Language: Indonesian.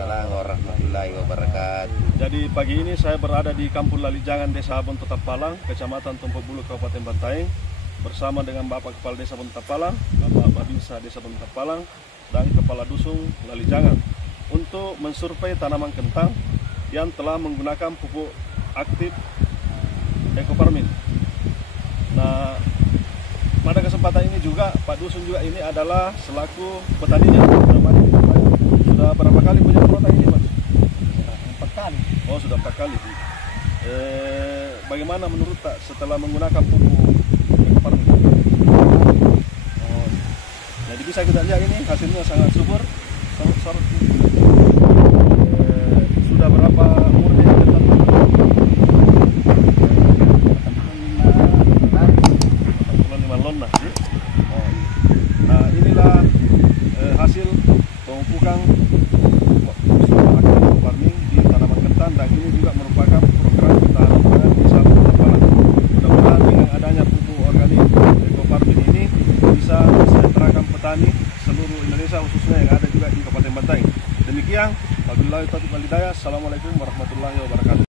Waalaikumsalam warahmatullahi wabarakatuh. Jadi pagi ini saya berada di Kampung Lalijangan, Desa Abon Tapalang, Kecamatan Tumpu Bulu, Kabupaten Bantaeng, bersama dengan Bapak Kepala Desa Abon Tapalang, Bapak Babinsa Desa Abon Tapalang, dan Kepala Dusun Lalijangan untuk mensurvei tanaman kentang yang telah menggunakan pupuk aktif ekofarming. Nah, pada kesempatan ini juga Pak Dusun juga ini adalah selaku petaninya. Sudah berapa kali punya program ini, Mas? 4 kali. Oh, sudah 4 kali. Bagaimana menurut Pak setelah menggunakan pupuk ekofarming? Oh, jadi bisa kita lihat ini hasilnya sangat subur. Sudah berapa umurnya kentang? 45 lon lah. Nah, inilah hasil pemupukan farming di tanaman kentang, dan ini juga merupakan program ketahanan pangan di Sabun Tapalang. Mudah-mudahan dengan adanya pupuk organik ekofarming ini bisa mesejahterakan petani seluruh Indonesia, khususnya yang ada juga di Kabupaten Bantaeng. Demikian, wabillahi taufiq wal hidayah. Assalamualaikum warahmatullahi wabarakatuh.